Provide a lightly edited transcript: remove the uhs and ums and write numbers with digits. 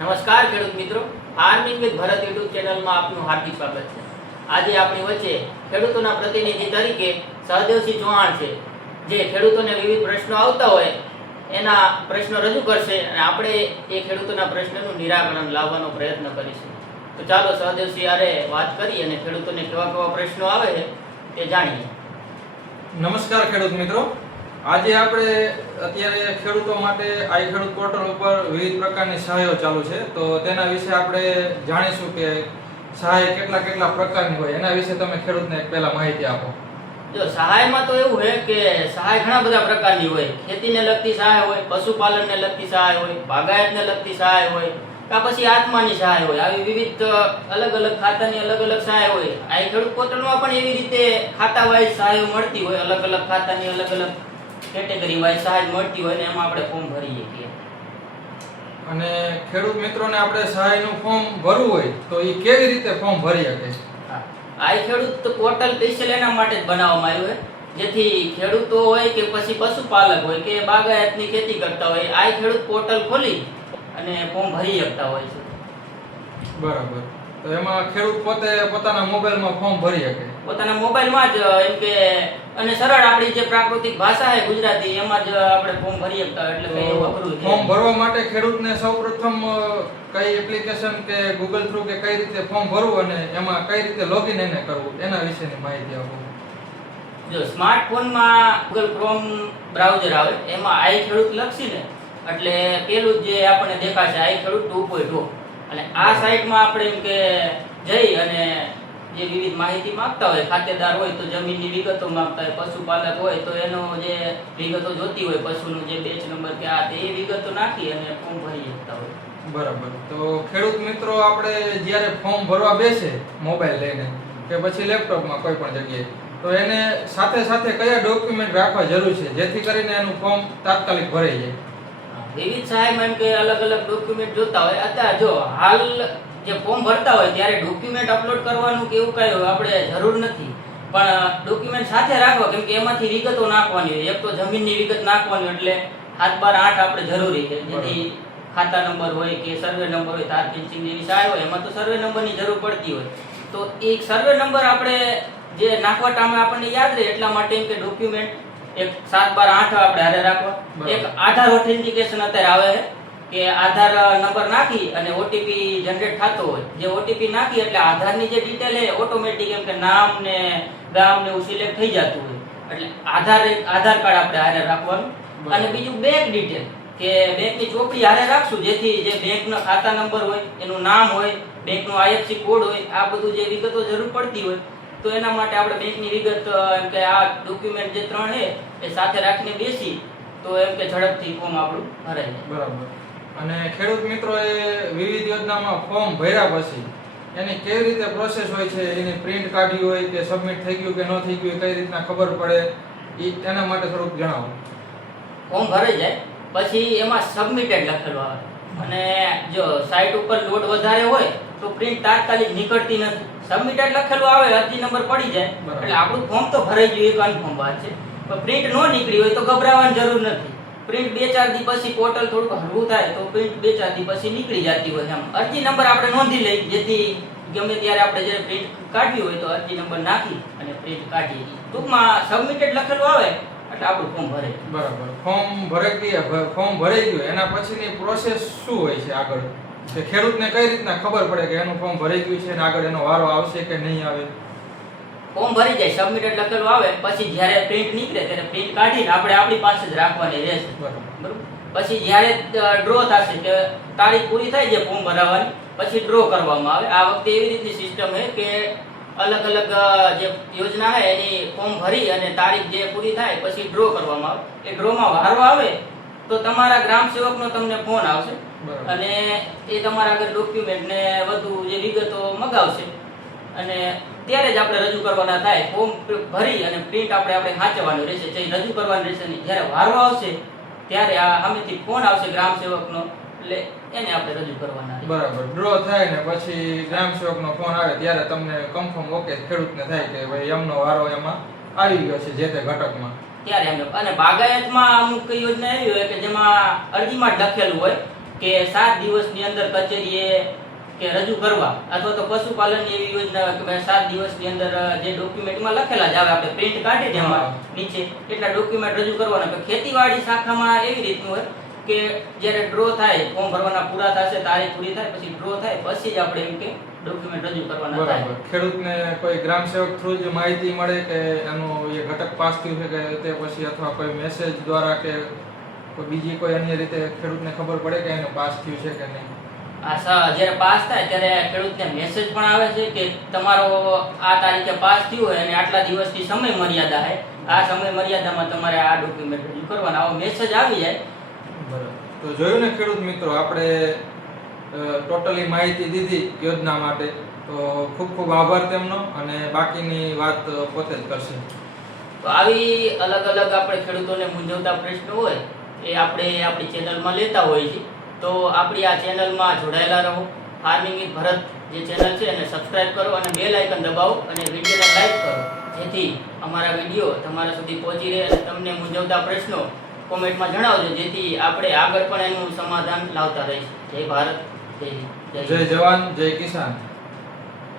નમસ્કાર ખેડૂત મિત્રો, ફાર્મિંગ વિથ ભરત યુટ્યુબ ચેનલમાં આપનું હાર્દિક સ્વાગત છે। આજે આપણી વચ્ચે ખેડૂતોના પ્રતિનિધિ તરીકે સહદેવસિંહ ચૌહાણ છે, જે ખેડૂતોને વિવિધ પ્રશ્નો આવતા હોય એના પ્રશ્નો રજૂ કરશે અને આપણે એ ખેડૂતોના પ્રશ્નનું નિરાકરણ લાવવાનો પ્રયત્ન કરીશું। તો ચાલો સહદેવસિંહ યારે વાત કરી અને ખેડૂતોને કેવા કેવા પ્રશ્નો આવે છે તે જાણીએ। નમસ્કાર ખેડૂત મિત્રો, આજે આપણે અત્યારે ખેડૂતો માટે આઈ ખેડૂત પોર્ટલ ઉપર વિવિધ પ્રકારની સહાયો ચાલુ છે, તો તેના વિશે આપણે જાણીશું કે સહાય કેટલા પ્રકારની હોય। એના વિશે તમે ખેડૂતને એક પહેલા માહિતી આપો। જો સહાયમાં તો એવું છે કે સહાય ઘણા બધા પ્રકારની હોય। ખેતીને લગતી સહાય હોય, પશુપાલનને લગતી સહાય હોય, બાગાયતને લગતી સહાય હોય, કે પછી આત્માની સહાય હોય। આવી વિવિધ અલગ અલગ ખાતાની અલગ અલગ સહાય હોય। આ ખેડૂત પોર્ટલમાં પણ એવી રીતે ખાતા વાઇઝ સહાય મળતી હોય, અલગ અલગ ખાતાની અલગ અલગ કેટેગરી વાઇઝ સહાય મળતી હોય ને એમાં આપણે ફોર્મ ભરીએ છીએ। અને ખેડૂત મિત્રોને આપણે સહાયનું ફોર્મ ભરવું હોય તો એ કેવી રીતે ફોર્મ ભરી શકે? આ ખેડૂત પોર્ટલ સ્પેશિયલ એના માટે જ બનાવવામાં આવ્યું છે, જેથી ખેડૂતો હોય કે પછી પશુપાલક હોય કે બાગાયતની ખેતી કરતા હોય આ ખેડૂત પોર્ટલ ખોલી અને ફોર્મ ભરી શકતા હોય છે। બરાબર, તો એમાં ખેડૂત પોતે પોતાના મોબાઈલમાં ફોર્મ ભરી શકે? પોતાના મોબાઈલમાં જ એમ કે અને સરળ આપણી જે પ્રાકૃતિક ભાષા છે ગુજરાતી એમાં જ આપણે ફોર્મ ભરી શકતા હોય, એટલે કઈ અઘરું છે। ફોર્મ ભરવા માટે ખેડૂતને સૌપ્રથમ કઈ એપ્લિકેશન કે ગૂગલ થ્રુ કે કઈ રીતે ફોર્મ ભરવું અને એમાં કઈ રીતે લોગિન એને કરવું એના વિશેની માહિતી આપો। જો સ્માર્ટફોનમાં ગૂગલ ક્રોમ બ્રાઉઝર આવે એમાં આઈ ખેડૂત લખીને એટલે પેલું જે આપણને દેખાશે આઈ ખેડૂત 2.0 અને આ સાઇટમાં આપણે એમ કે જઈ અને જે વિવિધ માહિતી માંગતા હોય, ખાતેદાર હોય તો જમીનની વિગતો માંગતા હોય, પશુપાલક હોય તો એનો જે વિગતો જોતી હોય, પશુનું જે બેચ નંબર કે આ તે વિગતો નાખી અને ફોર્મ ભરી શકતા હોય। બરાબર, તો ખેડૂત મિત્રો આપણે જ્યારે ફોર્મ ભરવા બેસે મોબાઈલ લઈને કે પછી લેપટોપમાં કોઈ પણ જગ્યાએ, તો એને સાથે સાથે કયા ડોક્યુમેન્ટ રાખવા જરૂર છે જેથી કરીને એનું ફોર્મ તાત્કાલિક ભરાઈ જાય? વિવિધ સહાયમાં એમ કે અલગ અલગ ડોક્યુમેન્ટ જોતા હોય। અત્યારે જો હાલ જે ફોર્મ ભરતા હોય ત્યારે ડોક્યુમેન્ટ અપલોડ કરવાનું કે એવું કઈ આપણે જરૂર નથી, પણ ડોક્યુમેન્ટ સાથે રાખવા, કેમ કે એમાંથી વિગતો નાખવાની હોય। એક તો જમીનની વિગત નાખવાની એટલે 7 બાર 8 આપણે જરૂરી છે, જેથી ખાતા નંબર હોય કે સર્વે નંબર હોય, તાર ફેન્સિંગ જેવી સહાય હોય એમાં તો સર્વે નંબરની જરૂર પડતી હોય, તો એક સર્વે નંબર આપણે જે નાખવા ટાઈમે આપણને યાદ રહે એટલા માટે એમ કે ડોક્યુમેન્ટ એક 7 બાર 8 આપણે હારે રાખવા। એક આધાર ઓથેન્ટિકેશન અત્યારે આવે છે કે આધાર નંબર નાખી અને ઓટીપી જનરેટ થતો હોય, જે ઓટીપી નાખી એટલે આધારની જે ડિટેલ છે ઓટોમેટિક એમ કે નામ ને ગામ ને એવું સિલેક્ટ થઈ જતું હોય, એટલે આધાર કાર્ડ આપણે હારે રાખવાનું। અને બીજું બેંક ડિટેલ કે બેંકની ચોપડી હારે રાખશું, જેથી જે બેંકનો ખાતા નંબર હોય, એનું નામ હોય, બેંકનો આઈએફસી કોડ હોય, આ બધું જે વિગતો જરૂર પડતી હોય તો એના માટે આપણે બેંકની વિગત એમ કે આ ડોક્યુમેન્ટ જે 3 છે એ સાથે રાખીને બેસી તો એમ કે ઝડપથી ફોર્મ આપણું ભરાઈ જાય। બરાબર, અને ખેડૂત મિત્રોએ વિવિધ યોજનામાં ફોર્મ ભર્યા પછી એની કેવી રીતે પ્રોસેસ હોય છે, એની પ્રિન્ટ કાઢી હોય કે સબમિટ થઈ ગયું કે ન થઈ ગયું કઈ રીતના ખબર પડે એના માટે થોડુંક જણાવો। ફોર્મ ભરાઈ જાય પછી એમાં સબમિટેડ લખેલું આવે અને જો સાઇટ ઉપર લોડ વધારે હોય તો પ્રિન્ટ તાત્કાલિક નીકળતી નથી, સબમિટેડ લખેલું આવે અરજી નંબર પડી જાય એટલે આપણું ફોર્મ તો ભરાઈ ગયું, એક કન્ફર્મ વાત છે। પણ પ્રિન્ટ ન નીકળી હોય તો ગભરાવાની જરૂર નથી, પ્રિન્ટ 2-4 દી પછી પોર્ટલ થોડું હળવું થાય તો પ્રિન્ટ 2-4 દી પછી નીકળી જતી હોય। એમ અરજી નંબર આપણે નોંધી લઈ, જેથી ગમે ત્યારે આપણે જે પ્રિન્ટ કાઢવી હોય તો અરજી નંબર નાખી અને પ્રિન્ટ કાઢી દઈએ। ટૂંકમાં સબમિટેડ લખેલું આવે એટલે આપણું ફોર્મ ભરે। બરાબર, ફોર્મ ભરાઈ ગયું એના પછીની પ્રોસેસ શું હોય છે આગળ, કે ખેડૂતને કઈ રીતના ખબર પડે કે એનું ફોર્મ ભરાઈ ગયું છે અને આગળ એનો વારો આવશે કે નહીં આવે? ફોર્મ ભરી જાય, સબમિટેડ લખેલું આવે પછી જ્યારે પ્રિન્ટ નીકળે ત્યારે પ્રિન્ટ કાઢીને આપણે આપણી પાસે જ રાખવાની રહેશે। બરાબર, પછી જ્યારે ડ્રો થશે કે તારીખ પૂરી થાય છે ફોર્મ ભરાવાની પછી ડ્રો કરવામાં આવે। આ વખતે એવી રીતની સિસ્ટમ છે કે અલગ અલગ જે યોજના છે એની ફોર્મ ભરી અને તારીખ જે પૂરી થાય પછી ડ્રો કરવામાં આવે। એ ડ્રોમાં વારો આવે તો તમારા ગ્રામ સેવકનો તમને ફોન આવશે અને એ તમારા આગળ ડોક્યુમેન્ટ ને વધુ જે વિગતો મગાવશે અને ત્યારે જ આપણે રજૂ કરવાના થાય। ફોર્મ ભરી અને પ્રિન્ટ આપણે સાચવવાનું રહેશે, જે રજૂ કરવાનું રહેશે નહીં। જ્યારે વારો આવશે ત્યારે આ સામેથી ફોન આવશે ગ્રામ સેવકનો એટલે એને આપણે રજૂ કરવાના। બરાબર, ડ્રો થાય ને પછી ગ્રામ સેવકનો ફોન આવે ત્યારે તમને કન્ફર્મ ઓકે ખેડૂતને થાય કે ભાઈ એમનો વારો એમાં આવી ગયો છે જે તે ઘટકમાં, ત્યારે અને બાગાયતમાં અમુક યોજના એવી હોય કે જેમાં અરજીમાં જ લખેલું હોય કે 7 દિવસની અંદર કચેરીએ કે રજૂ કરવા, અથવા તો પશુપાલનની એવી યોજના કે ભાઈ 7 દિવસની અંદર જે ડોક્યુમેન્ટમાં લખેલા જ આવે, આપણે પ્રિન્ટ કાઢી દે એમાં નીચે એટલા ડોક્યુમેન્ટ રજૂ કરવાના. તો ખેતીવાડી શાખામાં એવી રીતનું હોય કે જ્યારે ડ્રો થાય, ફોર્મ ભરવાના પૂરા થશે, તારીખ પૂરી થાય પછી ડ્રો થાય પછી જ આપણે એમ કે ડોક્યુમેન્ટ રજૂ કરવાના થાય. બરાબર. ખેડૂતને કોઈ ગ્રામ સેવક થ્રુ જ માહિતી મળે કે એનું એ ઘટક પાસ થયું છે કે તે પછી, અથવા કોઈ મેસેજ દ્વારા કે કોઈ બીજી કોઈ અન્ય રીતે ખેડૂતને ખબર પડે કે એનું પાસ થયું છે કે નહીં? જ્યારે પાસ થાય ત્યારે ખેડૂતને મેસેજ પણ આવે છે કે તમારો આ તારીખે પાસ થયું હોય અને આટલા દિવસની સમય મર્યાદા છે, આ સમય મર્યાદામાં તમારે આ ડોક્યુમેન્ટ રજૂ કરવાના, આવો મેસેજ આવી જાય. બરાબર. તો જોયું ને ખેડૂત મિત્રો, આપણે ટોટલી માહિતી દીધી યોજના માટે, તો ખૂબ ખૂબ આભાર તેમનો, અને બાકીની વાત પોતે જ કરશે. તો આવી અલગ અલગ આપણે ખેડૂતોને મૂંઝવતા પ્રશ્નો હોય એ આપણે આપણી ચેનલમાં લેતા હોઈએ છીએ. તો આપણી આ ચેનલમાં જોડાયેલા રહો. ફાર્મિંગ વિથ ભરત જે ચેનલ છે એને સબસ્ક્રાઇબ કરો અને બેલ આઇકન દબાવો અને વિડીયોને લાઈક કરો, જેથી અમારા વિડીયો તમારા સુધી પહોંચી રહે. અને તમને મૂંઝવતા પ્રશ્નો કોમેન્ટમાં જણાવજો, જેથી આપણે આગળ પણ એનું સમાધાન લાવતા રહીશું. જય ભારત, જય હિન્દ, જય જવાન, જય કિસાન.